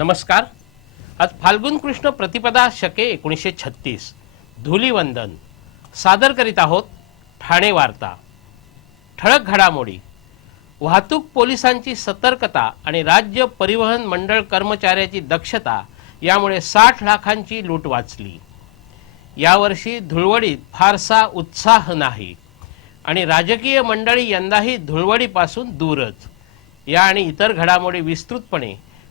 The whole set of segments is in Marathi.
नमस्कार. आज फाल्गुन कृष्ण प्रतिपदा शके एकोणीसशे छत्तीस. धुलीवंदन. सादर करीत आहोत ठाणे वार्ता. ठळक घडामोडी. वाहतूक पोलिसांची सतर्कता आणि राज्य परिवहन मंडळ कर्मचाऱ्याची दक्षता यामुळे साठ लाखांची लूट वाचली. यावर्षी धुळवडीत फारसा उत्साह नाही आणि राजकीय मंडळी यंदाही धुळवडीपासून दूरच. या आणि इतर घडामोडी विस्तृतपणे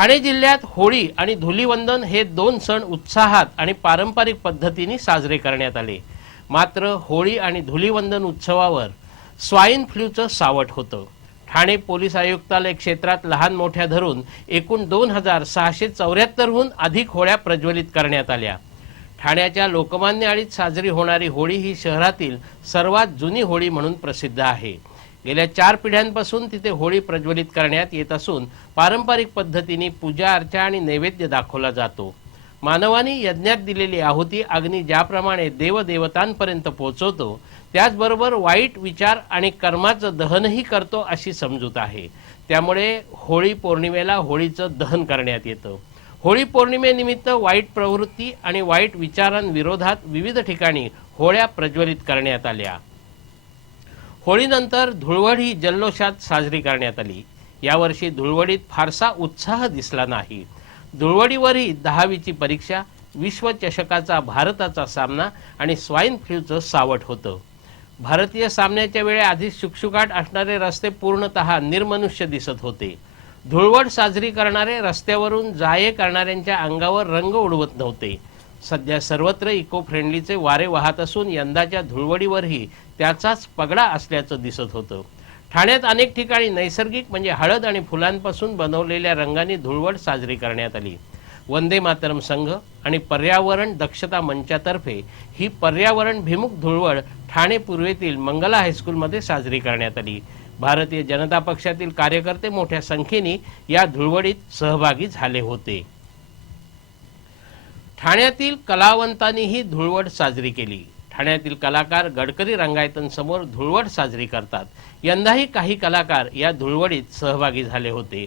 ठाणे जिल्ह्यात होळी आणि धुलीवंदन हे दोन सण उत्साहात आणि पारंपरिक पद्धतीने साजरे करण्यात आले. मात्र होळी आणि धुलीवंदन उत्सवावर स्वाईन फ्लूचं सावट होतं. ठाणे पोलीस आयुक्तालय क्षेत्रात लहान मोठ्या धरून एकूण दोन हजार सहाशे चौऱ्याहत्तरहून अधिक होळ्या प्रज्वलित करण्यात आल्या. ठाण्याच्या लोकमान्य आळीत साजरी होणारी होळी ही शहरातील सर्वात जुनी होळी म्हणून प्रसिद्ध आहे. गेल्या चार पिढ्यांपासून तिथे होळी प्रज्वलित करण्यात येत असून पारंपरिक पद्धतीने पूजा अर्चा आणि नैवेद्य दाखवला जातो. मानवाने यज्ञात दिलेली आहुती अग्नी ज्याप्रमाणे देवदेवतांपर्यंत पोहोचवतो त्याचबरोबर वाईट विचार आणि कर्माचं दहनही करतो अशी समजूत आहे. त्यामुळे होळी पौर्णिमेला होळीचं दहन करण्यात येतं. होळी पौर्णिमेनिमित्त वाईट प्रवृत्ती आणि वाईट विचारांविरोधात विविध ठिकाणी होळ्या प्रज्वलित करण्यात आल्या. होळीनंतर धुळवड ही जल्लोषात साजरी करण्यात आली. यावर्षी धुळवडीत फारसा उत्साह दिसला नाही. धुळवडीवरही दहावीची परीक्षा विश्वचषकाचा भारताचा सामना आणि स्वाईन फ्लूचं सावट होतं. भारतीय सामन्याच्या वेळे आधीच शुकशुकाट असणारे रस्ते पूर्णतः निर्मनुष्य दिसत होते. धुळवड साजरी करणारे रस्त्यावरून जाये करणाऱ्यांच्या अंगावर रंग उडवत नव्हते. सध्या सर्वत्र इको फ्रेंडलीचे वारे वाहत असून यंदाच्या धुळवडीवरही त्याचाच पगडा असल्याचं दिसत होतं. ठाण्यात अनेक ठिकाणी नैसर्गिक म्हणजे हळद आणि फुलांपासून बनवलेल्या रंगांनी धुळवड साजरी करण्यात आली. वंदे मातरम संघ आणि पर्यावरण दक्षता मंचातर्फे ही पर्यावरण भिमुख धुळवड ठाणे पूर्वेतील मंगला हायस्कूलमध्ये साजरी करण्यात आली. भारतीय जनता पक्षातील कार्यकर्ते मोठ्या संख्येने या धुळवडीत सहभागी झाले होते. ठाण्यातील कलावंतांनीही धुळवट साजरी केली. ठाण्यातील कलाकार गडकरी रंगायतांसमोर धुळवट साजरी करतात. यंदाही काही कलाकार या धुळवडीत सहभागी झाले होते.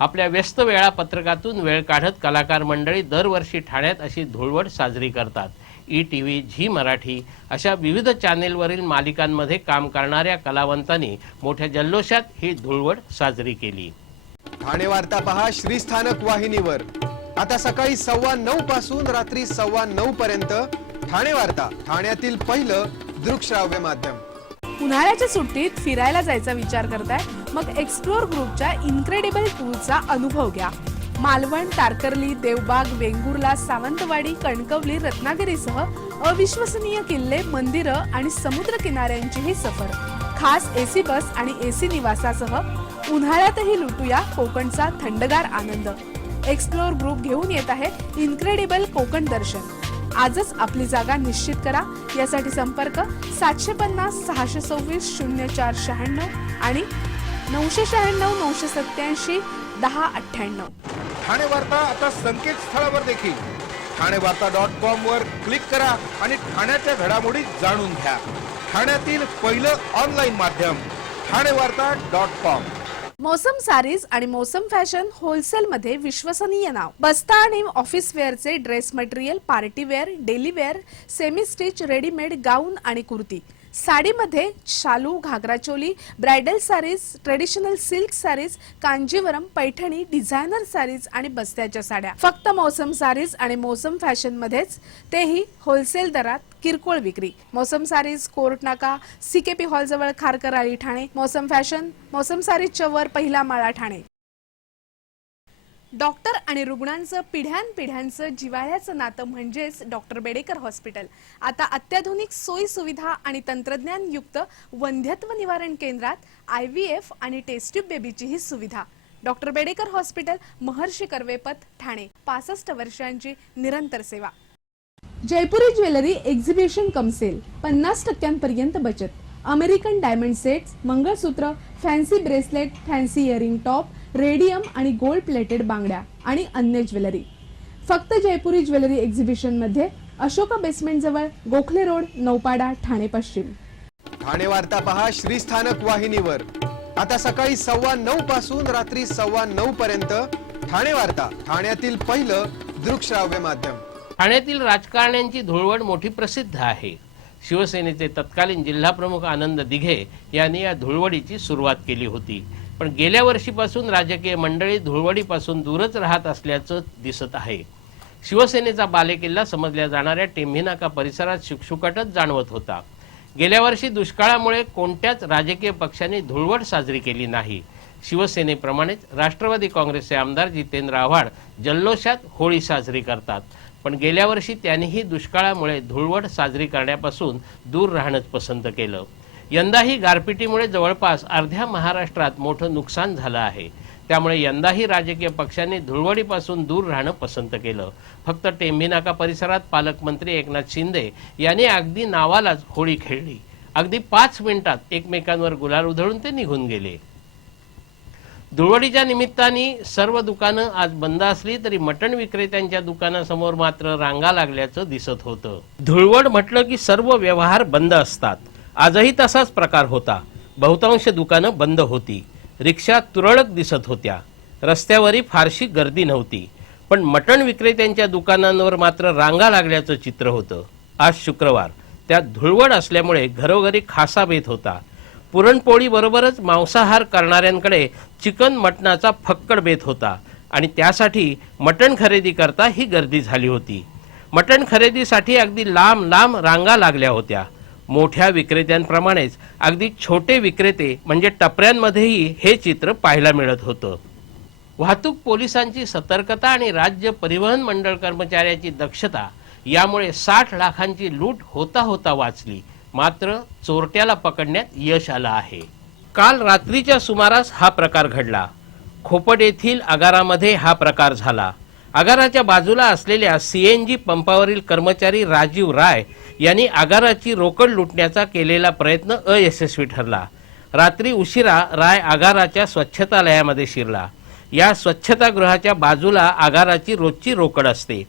आपल्या व्यस्त वेळापत्रकातून वेळ काढत कलाकार मंडळी दरवर्षी ठाण्यात अशी धुळवट साजरी करतात. E T V Zee Marathi अशा विविध चॅनेलवरील मालिकांमध्ये काम करणाऱ्या कलावंतांनी मोठ्या जल्लोषात ही धुळवड साजरी केली. ठाणे वार्ता पहा श्रीस्थानक वाहिनीवर. आता सकाळी सव्वा नऊ पासून रात्री सव्वा नऊ पर्यंत ठाणे वार्ता ठाण्यातील पहिलं दृकश्राव्य माध्यम. उन्हाळ्याच्या सुट्टीत फिरायला जायचा विचार करताय? मग एक्सप्लोर ग्रुपच्या इन्क्रेडिबल टूरचा अनुभव घ्या. मालवण तारकर्ली देवबाग वेंगुर्ला सावंतवाडी कणकवली रत्नागिरीसह अविश्वसनीय किल्ले मंदिरं आणि समुद्र किनाऱ्यांची ही सफर. खास एसी बस आणि एसी निवासासह उन्हाळ्यातही लुटूया कोकणचा थंडगार आनंद. एक्सप्लोर ग्रुप घेऊन येत आहे इन्क्रेडिबल कोकण दर्शन. आजच आपली जागा निश्चित करा. यासाठी संपर्क सातशे पन्नास सहाशे सव्वीस शून्य चार शहाण्णव आणि नऊशे शहाण्णव नऊशे सत्याऐंशी दहा अठ्ठ्याण्णव. ठाणे वार्ता आता संकेतस्थळावर देखील. ठाणे वार्ता डॉट कॉम वर क्लिक करा आणि ठाण्याच्या घडामोडी जाणून घ्या. ठाण्यातील पहिलं ऑनलाईन माध्यम. ठाणे वार्ता डॉट कॉम. मोसम सारीज आणि मोसम फॅशन होलसेल मध्ये विश्वसनीय नाव. बस्ता आणि office वेअरचे dress material party wear daily wear semi stitch readymade gown आणि कुर्ती. साडीमध्ये शालू ghagra choli bridal saris traditional silk saris Kanjeevaram Paithani designer saris आणि बस्त्याच्या साड्या. फक्त मोसम सारीज आणि मोसम फॅशन मध्येच तेही होलसेल दरात किरकोळ विक्री. मौसम सारीज कोर्ट नाका सीकेपी हॉल जवळ खारकर आळी ठाणे मौसम फॅशन मौसम सारीजच्या वर पहिला माळा ठाणे. डॉक्टर आणि रुग्णांचं पिढ्यानपिढ्यांचं जिवाळ्याचं नातं म्हणजेच डॉक्टर बेडेकर हॉस्पिटल. आता अत्याधुनिक सोयी सुविधा आणि तंत्रज्ञानयुक्त वंध्यत्व निवारण केंद्रात आय व्ही एफ आणि टेस्ट्यूब बेबीचीही सुविधा. Doctor Bedekar hospital Maharshi Karvepath Thane. पासष्ट वर्षांची निरंतर सेवा. Jaipuri jewellery exhibition cum sale पन्नास टक्क्यांपर्यंत बचत. American diamond sets mangalsutra fancy bracelet fancy earring top radium आणि गोल्ड प्लेटेड बांगड्या आणि अन्य ज्वेलरी. फक्त जयपुरी ज्वेलरी एक्झिबिशनमध्ये अशोका बेसमेंट जवळ गोखले रोड नौपाडा ठाणे पश्चिम. ठाणे वार्ता पहा श्रीस्थानक वाहिनीवर. आता सकाळी सव्वा नऊ पासून रात्री सव्वा नऊ पर्यंत ठाणे वार्ता ठाण्यातील पहिलं दृकश्राव्य माध्यम. ठाण्यातील राजकारण्यांची धुळवड मोठी प्रसिद्ध आहे. शिवसेनेचे तत्कालीन जिल्हाप्रमुख आनंद दिघे यांनी या धुळवडीची सुरुवात केली होती. पण गेल्या वर्षीपासून राजकीय मंडळी धुळवडीपासून दूरच राहत असल्याचं दिसत आहे. शिवसेनेचा बालेकिल्ला समजल्या जाणाऱ्या टेंभिनाका परिसरात शुकशुकाटच जाणवत होता. गेल्या वर्षी दुष्काळामुळे कोणत्याच राजकीय पक्षांनी धुळवड साजरी केली नाही. शिवसेनेप्रमाणेच राष्ट्रवादी काँग्रेसचे आमदार जितेंद्र आव्हाड जल्लोषात होळी साजरी करतात. पण गेल्या वर्षी त्यांनीही दुष्काळामुळे धुळवड साजरी करण्यापासून दूर राहणंच पसंत केलं. यंदाही गारपिटीमुळे जवळपास अर्ध्या महाराष्ट्रात मोठं नुकसान झालं आहे. त्यामुळे यंदाही राजकीय पक्षांनी धुळवडीपासून दूर राहणं पसंत केलं. फक्त टेंबीनाका परिसरात पालकमंत्री एकनाथ शिंदे यांनी अगदी नावालाच होळी खेळली. अगदी पाच मिनिटात एकमेकांवर गुलाल उधळून ते निघून गेले. धुळवडीच्या निमित्ताने सर्व दुकानं आज बंद असली तरी मटण विक्रेत्यांच्या दुकानासमोर मात्र रांगा लागल्याचं दिसत होतं. धुळवड म्हटलं की सर्व व्यवहार बंद असतात. आजही तसाच प्रकार होता. बहुतांश दुकानं बंद होती. रिक्षा तुरळक दिसत होत्या. रस्त्यावरही फारशी गर्दी नव्हती. पण मटण विक्रेत्यांच्या दुकानांवर मात्र रांगा लागल्याचं चित्र होतं. आज शुक्रवार. त्यात धुळवड असल्यामुळे घरोघरी खासा बेत होता. पुरणपोळीबरोबरच मांसाहार करणाऱ्यांकडे चिकन मटणाचा फक्कड बेत होता आणि त्यासाठी मटण खरेदी करता ही गर्दी झाली होती. मटण खरेदीसाठी अगदी लांब लांब रांगा लागल्या होत्या. मोठ्या विक्रेत्यांप्रमाणेच अगदी छोटे विक्रेते म्हणजे टपऱ्यांमध्येही हे चित्र पाहायला मिळत होतं. वाहतूक पोलिसांची सतर्कता आणि राज्य परिवहन मंडळ कर्मचाऱ्याची दक्षता यामुळे साठ लाखांची लूट होता होता वाचली. मात्र चोरट्याला पकडण्यात यश आलं आहे. काल रात्रीच्या सुमारास हा प्रकार घडला. खोपट येथील आगारामध्ये हा प्रकार झाला. आगाराच्या बाजूला असलेल्या सीएनजी पंपावरील कर्मचारी राजीव राय यांनी आगाराची रोकड लुटण्याचा केलेला प्रयत्न अयशस्वी ठरला. रात्री उशिरा राय आगाराच्या स्वच्छतालयामध्ये शिरला. या स्वच्छतागृहाच्या बाजूला आगाराची रोजची रोकड असते.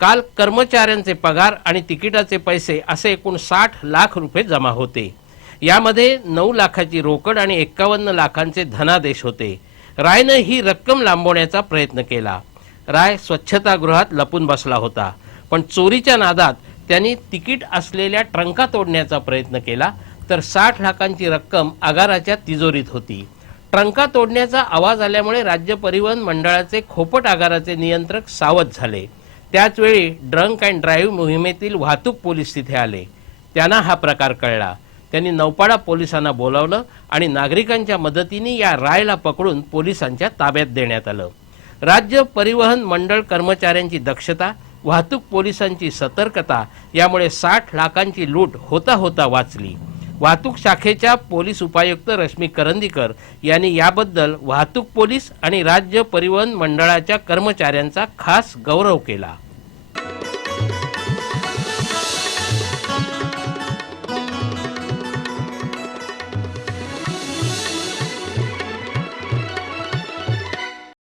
काल कर्मचाऱ्यांचे पगार आणि तिकिटाचे पैसे असे एकूण साठ लाख रुपये जमा होते. यामध्ये नऊ लाखाची रोकड आणि एक्कावन्न लाखांचे धनादेश होते. रायनं ही रक्कम लांबवण्याचा प्रयत्न केला. राय स्वच्छतागृहात लपून बसला होता. पण चोरीच्या नादात त्यांनी तिकीट असलेल्या ट्रंका तोडण्याचा प्रयत्न केला तर साठ लाखांची रक्कम आगाराच्या तिजोरीत होती. ट्रंका तोडण्याचा आवाज आल्यामुळे राज्य परिवहन मंडळाचे खोपट आगाराचे नियंत्रक सावध झाले. त्याचवेळी ड्रंक अँड ड्राईव्ह मोहिमेतील वाहतूक पोलीस तिथे आले. त्यांना हा प्रकार कळला. त्यांनी नौपाडा पोलिसांना बोलावलं आणि नागरिकांच्या मदतीने या रायला पकडून पोलिसांच्या ताब्यात देण्यात आलं. राज्य परिवहन मंडळ कर्मचाऱ्यांची दक्षता वाहतूक पोलिसांची सतर्कता यामुळे साठ लाखांची लूट होता होता वाचली. वाहतूक शाखेच्या पोलीस उपायुक्त रश्मी करंदीकर यांनी याबद्दल वाहतूक पोलीस आणि राज्य परिवहन मंडळाच्या कर्मचाऱ्यांचा खास गौरव केला.